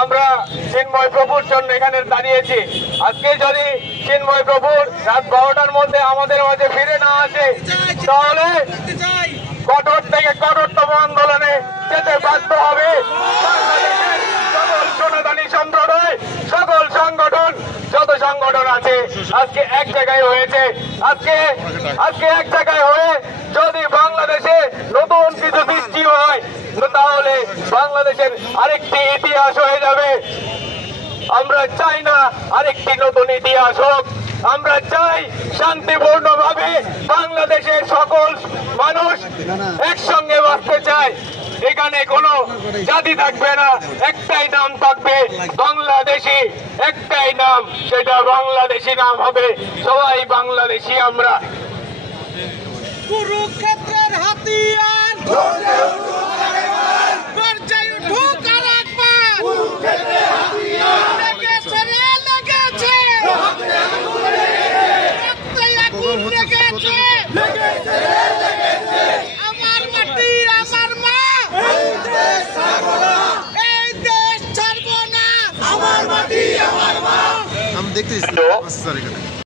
আমরা চিন্ময় প্রভুর জন্য এখানে দাঁড়িয়েছি। আজকে যদি চিন্ময় প্রভুর রাত 12টার মধ্যে আমাদের মাঝে ফিরে না আসে, তাহলে কঠোর থেকে কঠোরতম আন্দোলনে যেতে বাধ্য হবে। সকল সনাতনী সম্প্রদায়, সকল সংগঠন, যত সংগঠন আছে আজকে এক জায়গায় হয়েছে। আজকে এক জায়গায় হয়ে যদি বাংলাদেশে নতুন কিছু সৃষ্টি হয়, তাহলে বাংলাদেশের আরেকটি ইতিহাস হয়ে যাবে। আমরা চাই না আরেকটি নতুন ইতিহাস হোক। আমরা চাই শান্তিপূর্ণভাবে বাংলাদেশের সকল মানুষ একসঙ্গে বাঁচতে চায়। এখানে কোনো জাতি থাকবে না, একটাই নাম থাকবে বাংলাদেশি, একটাই নাম, সেটা বাংলাদেশি নাম হবে। সবাই বাংলাদেশি আমরা। কুরুক্ষেত্রের হাতিয়ার গর্জে উঠুক আরেকবার। লেগেছে রে, লেগেছে রক্তে আগুন লেগেছে। আমার মাটি, আমার মা, এই দেশ ছাড়বো না। আমার মাটি, আমার মা। हम देखते हैं